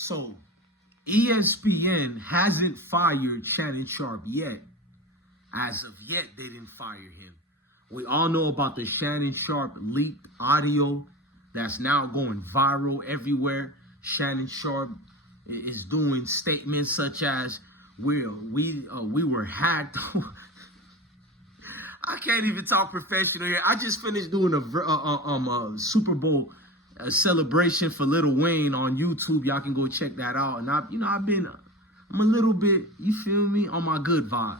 So ESPN hasn't fired Shannon Sharpe yet. As of yet, they didn't fire him. We all know about the Shannon Sharpe leaked audio that's now going viral everywhere. Shannon Sharpe is doing statements such as, we were hacked. I can't even talk professional here. I just finished doing a Super Bowl celebration for Lil Wayne on YouTube. Y'all can go check that out. And I'm a little bit, you feel me, on my good vibes.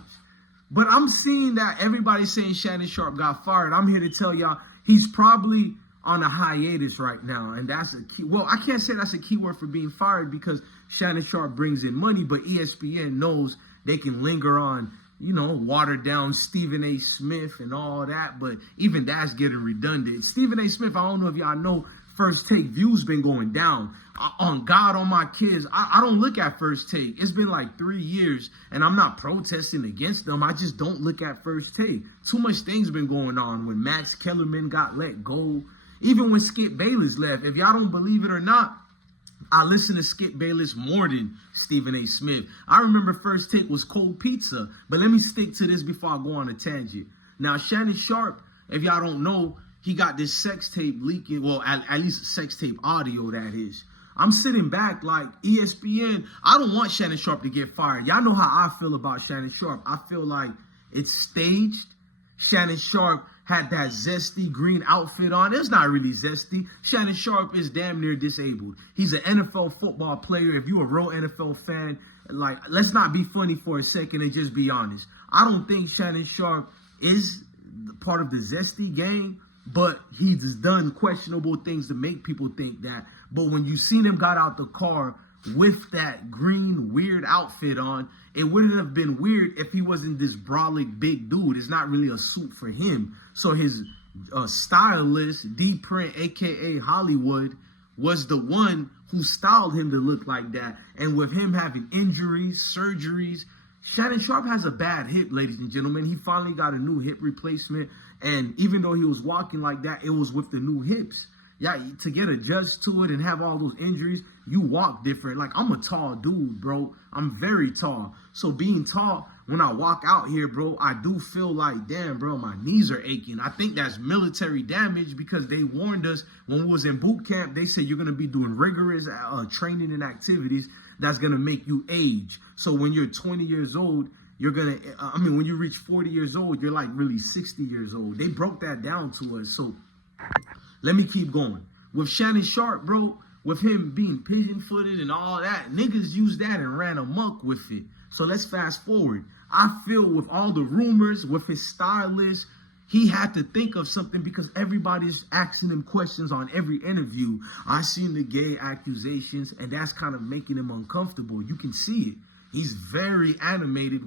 But I'm seeing that everybody's saying Shannon Sharpe got fired. I'm here to tell y'all he's probably on a hiatus right now. And that's a key. Well, I can't say that's a key word for being fired because Shannon Sharpe brings in money, but ESPN knows they can linger on, water down Stephen A. Smith and all that. But even that's getting redundant. Stephen A. Smith, I don't know if y'all know, First Take views been going down. On God, on my kids, I don't look at First Take. It's been like 3 years, and I'm not protesting against them. I just don't look at First Take. Too much things been going on. When Max Kellerman got let go, even when Skip Bayless left. If y'all don't believe it or not, I listen to Skip Bayless more than Stephen A. Smith. I remember First Take was cold pizza. But let me stick to this before I go on a tangent. Now, Shannon Sharpe, if y'all don't know, he got this sex tape leaking. Well, at least sex tape audio, that is. I'm sitting back like ESPN. I don't want Shannon Sharpe to get fired. Y'all know how I feel about Shannon Sharpe. I feel like it's staged. Shannon Sharpe had that zesty green outfit on. It's not really zesty. Shannon Sharpe is damn near disabled. He's an NFL football player. If you're a real NFL fan, like, let's not be funny for a second and just be honest. I don't think Shannon Sharpe is part of the zesty gang, but he's done questionable things to make people think that. But when you seen him got out the car with that green weird outfit on, it wouldn't have been weird if he wasn't this brolic big dude. It's not really a suit for him. So his stylist, D-Print, a.k.a. Hollywood, was the one who styled him to look like that. And with him having injuries, surgeries, Shannon Sharpe has a bad hip, ladies and gentlemen. He finally got a new hip replacement. And even though he was walking like that, it was with the new hips. Yeah, to get adjusted to it and have all those injuries, you walk different. Like, I'm a tall dude, bro. I'm very tall. So being tall, when I walk out here, bro, I do feel like, damn, bro, my knees are aching. I think that's military damage because they warned us when we was in boot camp. They said you're going to be doing rigorous training and activities that's going to make you age. So when you're 20 years old, you're going to, when you reach 40 years old, you're like really 60 years old. They broke that down to us. So let me keep going. With Shannon Sharpe, bro, with him being pigeon-footed and all that, niggas used that and ran amok with it. So let's fast forward. I feel with all the rumors, with his stylist, he had to think of something because everybody's asking him questions on every interview. I seen the gay accusations, and that's kind of making him uncomfortable. You can see it. He's very animated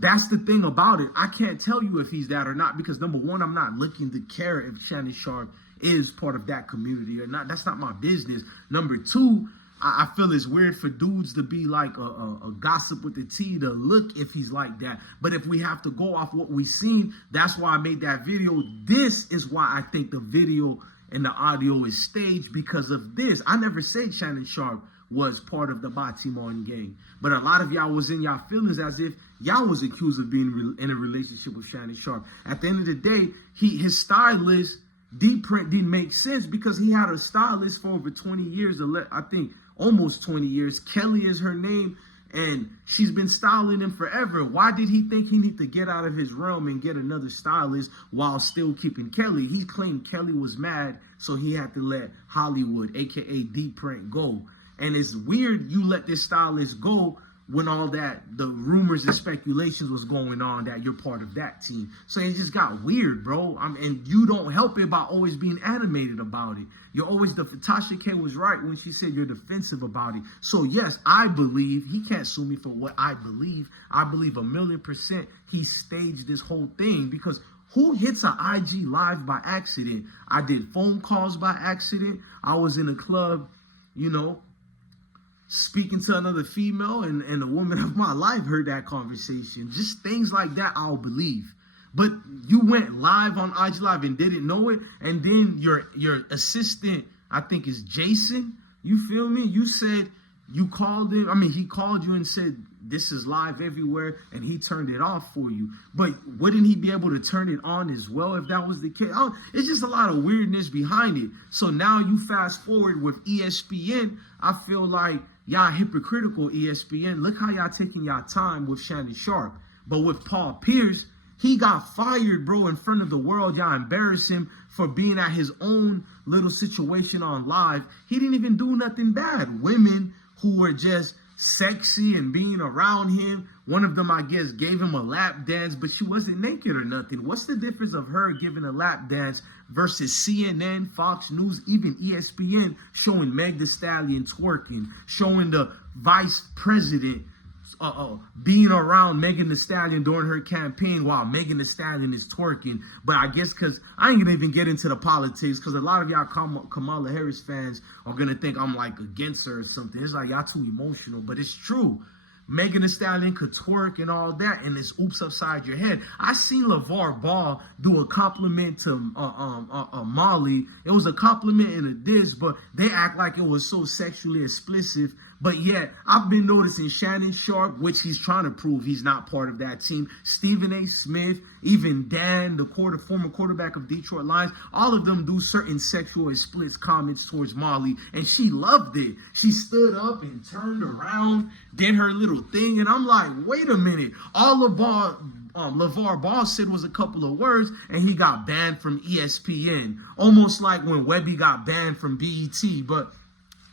that's the thing about it. I can't tell you if he's that or not because number one, I'm not looking to care if Shannon Sharpe is part of that community or not. That's not my business. Number two, I feel it's weird for dudes to be like a gossip with the tea to look if he's like that. But if we have to go off what we've seen, that's why I made that video. This is why I think the video and the audio is staged because of this. I never said Shannon Sharpe was part of the Baltimore gang. But a lot of y'all was in y'all feelings as if y'all was accused of being in a relationship with Shannon Sharpe. At the end of the day, his stylist, D-Print, didn't make sense because he had a stylist for over 20 years, I think almost 20 years. Kelly is her name, and she's been styling him forever. Why did he think he need to get out of his realm and get another stylist while still keeping Kelly? He claimed Kelly was mad, so he had to let Hollywood, a.k.a. D-Print, go. And it's weird you let this stylist go when all that, the rumors and speculations was going on that you're part of that team. So it just got weird, bro. And you don't help it by always being animated about it. You're always, Tasha K was right when she said you're defensive about it. So yes, I believe, he can't sue me for what I believe. I believe 1,000,000% he staged this whole thing because who hits an IG live by accident? I did phone calls by accident. I was in a club, speaking to another female and a woman of my life heard that conversation. Just things like that I'll believe. But you went live on IG Live and didn't know it. And then your assistant, I think is Jason, you feel me? You said You called him. I mean, he called you and said, this is live everywhere, and he turned it off for you. But wouldn't he be able to turn it on as well if that was the case? Oh, it's just a lot of weirdness behind it. So now you fast forward with ESPN. I feel like y'all hypocritical, ESPN. Look how y'all taking y'all time with Shannon Sharpe. But with Paul Pierce, he got fired, bro, in front of the world. Y'all embarrassed him for being at his own little situation on live. He didn't even do nothing bad. Women who were just sexy and being around him. One of them, I guess, gave him a lap dance, but she wasn't naked or nothing. What's the difference of her giving a lap dance versus CNN, Fox News, even ESPN showing Meg Thee Stallion twerking, showing the vice president being around Megan Thee Stallion during her campaign while Megan Thee Stallion is twerking? But I guess because I ain't gonna even get into the politics, because a lot of y'all Kamala Harris fans are gonna think I'm like against her or something. It's like y'all too emotional, but it's true. Megan Thee Stallion could twerk and all that, and it's oops upside your head. I seen LeVar Ball do a compliment to Molly. It was a compliment and a diss, but they act like it was so sexually explicit. But yet, I've been noticing Shannon Sharpe, which he's trying to prove he's not part of that team. Stephen A. Smith, even Dan, the former quarterback of Detroit Lions, all of them do certain sexual explicit comments towards Molly, and she loved it. She stood up and turned around, did her little thing, and I'm like, wait a minute. All LeVar Ball said was a couple of words, and he got banned from ESPN. Almost like when Webby got banned from BET, but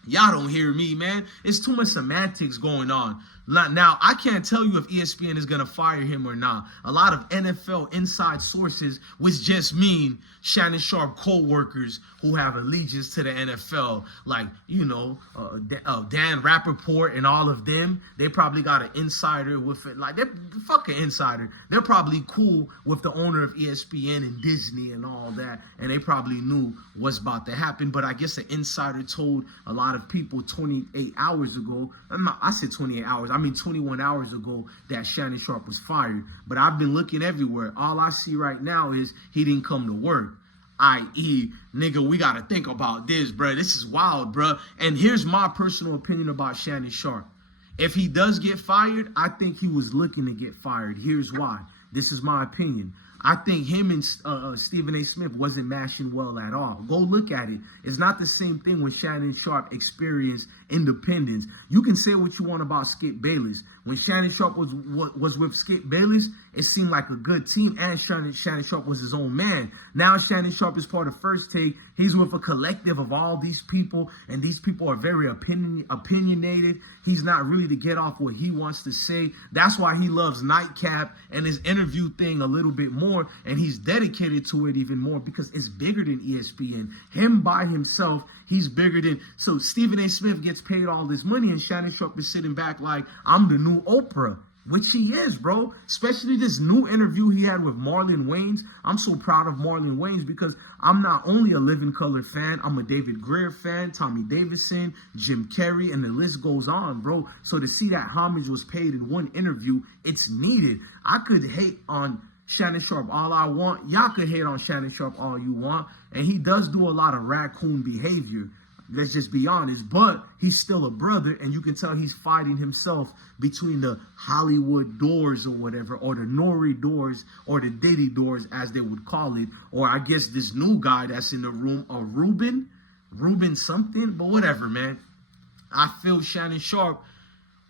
y'all don't hear me, man. It's too much semantics going on. Now, I can't tell you if ESPN is going to fire him or not. A lot of NFL inside sources, which just mean Shannon Sharpe co-workers who have allegiance to the NFL, like, you know, Dan Rappaport and all of them, they probably got an insider with it. Like, they're fucking insider. They're probably cool with the owner of ESPN and Disney and all that, and they probably knew what's about to happen. But I guess the insider told a lot of people 28 hours ago, I said 28 hours, I mean 21 hours ago, that Shannon Sharpe was fired. But I've been looking everywhere. All I see right now is he didn't come to work. I.e., nigga, we got to think about this, bro. This is wild, bro. And here's my personal opinion about Shannon Sharpe. If he does get fired, I think he was looking to get fired. Here's why. This is my opinion. I think him and Stephen A. Smith wasn't mashing well at all. Go look at it. It's not the same thing when Shannon Sharpe experienced independence. You can say what you want about Skip Bayless. When Shannon Sharpe was with Skip Bayless, it seemed like a good team, and Shannon Sharpe was his own man. Now Shannon Sharpe is part of First Take. He's with a collective of all these people, and these people are very opinionated. He's not really to get off what he wants to say. That's why he loves NightCap and his interview thing a little bit more, and he's dedicated to it even more because it's bigger than ESPN. Him by himself, he's bigger than... So Stephen A. Smith gets paid all this money, and Shannon Sharpe is sitting back like, I'm the new Oprah. Which he is, bro. Especially this new interview he had with Marlon Wayans. I'm so proud of Marlon Wayans because I'm not only a Living Color fan, I'm a David Greer fan, Tommy Davidson, Jim Carrey, and the list goes on, bro. So to see that homage was paid in one interview, it's needed. I could hate on Shannon Sharpe all I want. Y'all could hate on Shannon Sharpe all you want. And he does do a lot of raccoon behavior. Let's just be honest, but he's still a brother, and you can tell he's fighting himself between the Hollywood doors or whatever, or the Nori doors, or the Diddy doors, as they would call it, or I guess this new guy that's in the room, a Ruben something, but whatever, man. I feel Shannon Sharpe,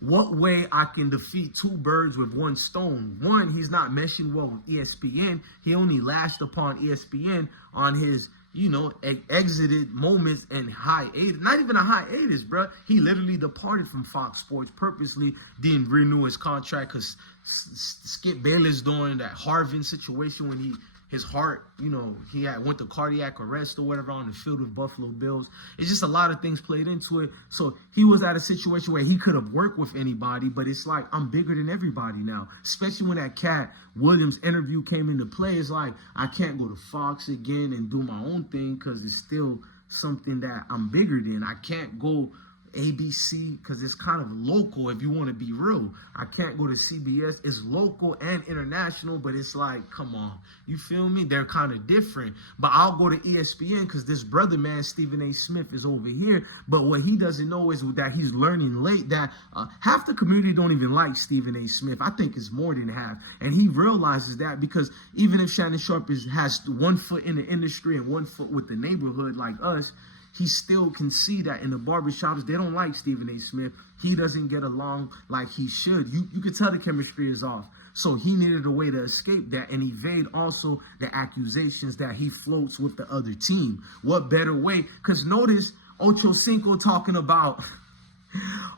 what way I can defeat two birds with one stone. One, he's not meshing well with ESPN. He only lashed upon ESPN on his, you know, exited moments and hiatus. Not even a hiatus, bro. He literally departed from Fox Sports purposely, didn't renew his contract because Skip Bayless during that Harvin situation when his heart, you know, he went to cardiac arrest or whatever on the field with Buffalo Bills. It's just a lot of things played into it. So he was at a situation where he could have worked with anybody, but it's like, I'm bigger than everybody now. Especially when that Cat Williams interview came into play. It's like, I can't go to Fox again and do my own thing because it's still something that I'm bigger than. I can't go ABC, because it's kind of local if you want to be real. I can't go to CBS. It's local and international, but it's like, come on. You feel me? They're kind of different. But I'll go to ESPN because this brother, man, Stephen A. Smith, is over here. But what he doesn't know is that he's learning late that half the community don't even like Stephen A. Smith. I think it's more than half. And he realizes that because even if Shannon Sharpe has 1 foot in the industry and 1 foot with the neighborhood like us, he still can see that in the barbershops, they don't like Stephen A. Smith. He doesn't get along like he should. You could tell the chemistry is off. So he needed a way to escape that and evade also the accusations that he floats with the other team. What better way? Because notice Ochocinco talking about,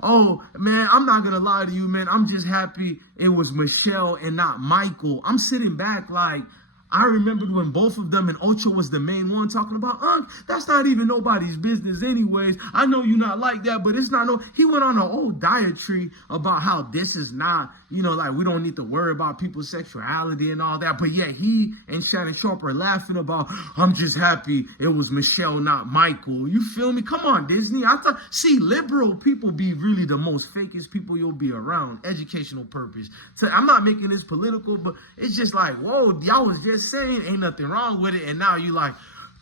oh, man, I'm not going to lie to you, man. I'm just happy it was Michelle and not Michael. I'm sitting back like, I remembered when both of them and Ocho was the main one talking about, that's not even nobody's business anyways. I know you're not like that, but it's not no. He went on an old diatribe about how this is not, like we don't need to worry about people's sexuality and all that. But yeah, he and Shannon Sharpe are laughing about, I'm just happy it was Michelle, not Michael. You feel me? Come on, Disney. See, liberal people be really the most fakest people you'll be around, educational purpose. So I'm not making this political, but it's just like, whoa, y'all was just saying ain't nothing wrong with it, and now you like,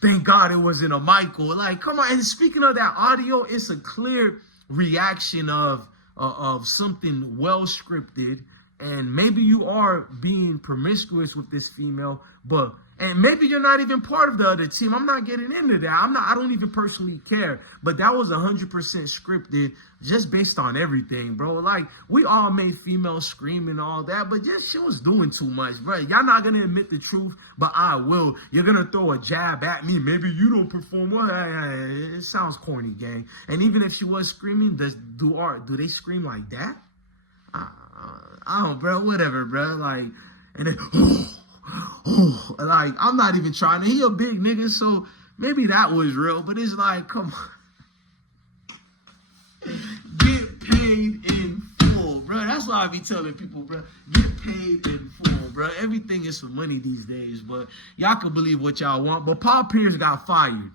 thank God it wasn't a Michael. Like, come on. And speaking of that audio, it's a clear reaction of something well scripted, and maybe you are being promiscuous with this female, and maybe you're not even part of the other team. I'm not getting into that. I don't even personally care. But that was 100% scripted just based on everything, bro. Like, we all made females scream and all that, but just she was doing too much, bro. Y'all not going to admit the truth, but I will. You're going to throw a jab at me. Maybe you don't perform well. It sounds corny, gang. And even if she was screaming, do they scream like that? I don't, bro. Whatever, bro. Like, and then, like, I'm not even trying to. He a big nigga, so maybe that was real. But it's like, come on. Get paid in full, bro. That's why I be telling people, bro. Get paid in full, bro. Everything is for money these days, but y'all can believe what y'all want. But Paul Pierce got fired.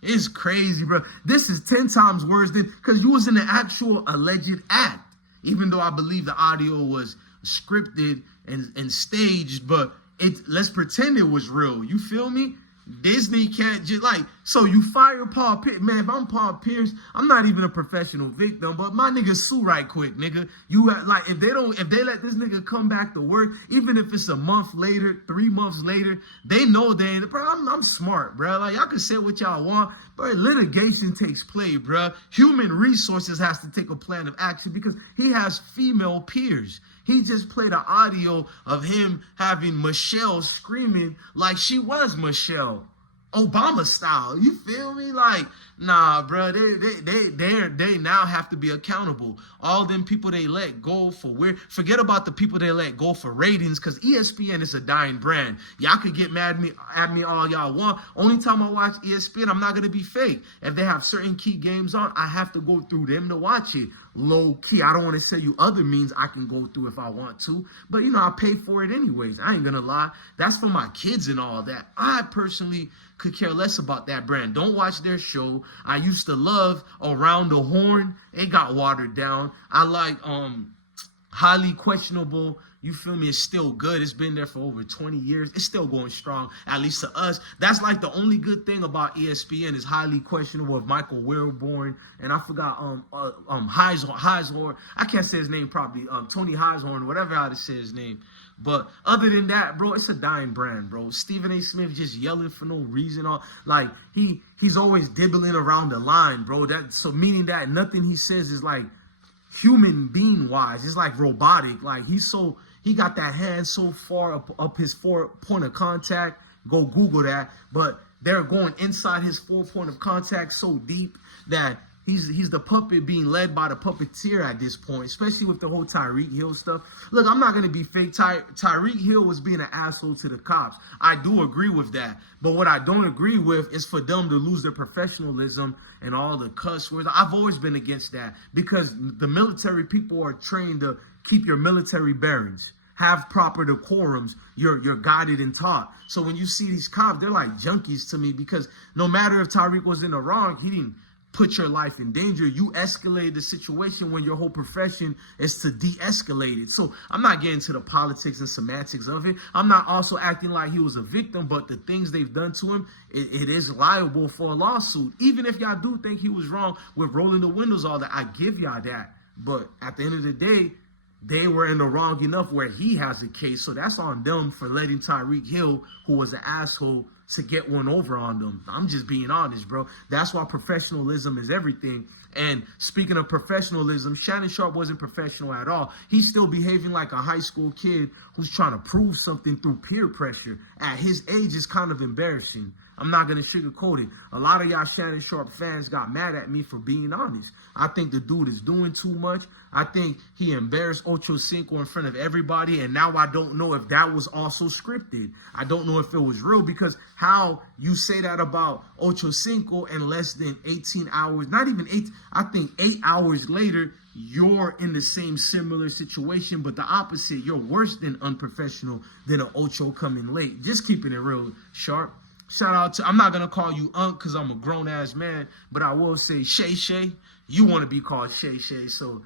It's crazy, bro. This is 10 times worse than, because you was in the actual alleged act. Even though I believe the audio was scripted and staged, but let's pretend it was real. You feel me? Disney can't just so you fire Paul Pierce. Man, if I'm Paul Pierce, I'm not even a professional victim, but my nigga sue right quick, nigga. If they let this nigga come back to work, even if it's a month later, 3 months later, they know they ain't, bro, I'm smart, bro. Like, y'all can say what y'all want, but litigation takes play, bro. Human resources has to take a plan of action because he has female peers. He just played an audio of him having Michelle screaming like she was Michelle, Obama style. You feel me? Like, nah, bro. They now have to be accountable. All them people they let go for forget about the people they let go for ratings, because ESPN is a dying brand. Y'all could get mad at me all y'all want. Only time I watch ESPN, I'm not gonna be fake. If they have certain key games on, I have to go through them to watch it. Low key. I don't want to say you other means I can go through if I want to, but I pay for it anyways. I ain't gonna lie. That's for my kids and all that. I personally could care less about that brand. Don't watch their show. I used to love Around the Horn. It got watered down. I like Highly Questionable. You feel me? It's still good. It's been there for over 20 years. It's still going strong, at least to us. That's like the only good thing about ESPN is Highly Questionable of Michael Wilborn. And I forgot Heishorn. I can't say his name properly. Tony Heishorn, whatever how to say his name. But other than that, bro, it's a dying brand, bro. Stephen A. Smith just yelling for no reason. He's always dibbling around the line, bro. So meaning that nothing he says is like human being wise. It's like robotic. Like he got that hand so far up his point of contact. Go Google that. But they're going inside his 4 point of contact so deep that he's the puppet being led by the puppeteer at this point, especially with the whole Tyreek Hill stuff. Look, I'm not going to be fake. Tyreek Hill was being an asshole to the cops. I do agree with that. But what I don't agree with is for them to lose their professionalism and all the cuss words. I've always been against that because the military people are trained to keep your military bearings, have proper decorums. You're guided and taught. So when you see these cops, they're like junkies to me because no matter if Tyreek was in the wrong, he didn't put your life in danger. You escalated the situation when your whole profession is to de-escalate it. So I'm not getting to the politics and semantics of it. I'm not also acting like he was a victim, but the things they've done to him, it is liable for a lawsuit. Even if y'all do think he was wrong with rolling the windows, all that, I give y'all that. But at the end of the day, they were in the wrong enough where he has a case. So that's on them for letting Tyreek Hill, who was an asshole, to get one over on them. I'm just being honest, bro. That's why professionalism is everything. And speaking of professionalism, Shannon Sharpe wasn't professional at all. He's still behaving like a high school kid who's trying to prove something through peer pressure. At his age, it's kind of embarrassing. I'm not going to sugarcoat it. A lot of y'all Shannon Sharpe fans got mad at me for being honest. I think the dude is doing too much. I think he embarrassed Ochocinco in front of everybody, and now I don't know if that was also scripted. I don't know if it was real, because how you say that about Ochocinco in less than 18 hours, not even 8, I think 8 hours later, you're in the same similar situation, but the opposite. You're worse than unprofessional than an Ocho coming late. Just keeping it real, Sharp. Shout out to, I'm not going to call you Unc because I'm a grown-ass man, but I will say Shay Shay. You want to be called Shay Shay, so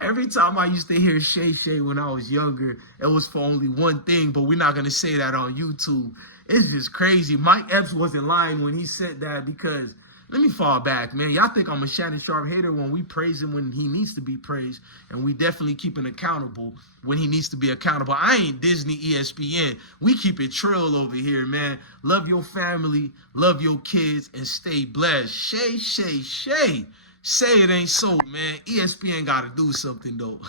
every time I used to hear Shay Shay when I was younger, it was for only one thing, but we're not going to say that on YouTube. It's just crazy. Mike Epps wasn't lying when he said that, because let me fall back, man. Y'all think I'm a Shannon Sharpe hater when we praise him when he needs to be praised, and we definitely keep him accountable when he needs to be accountable. I ain't Disney, ESPN. We keep it trill over here, man. Love your family, love your kids, and stay blessed. Shay, Shay, Shay. Say it ain't so, man. ESPN got to do something, though.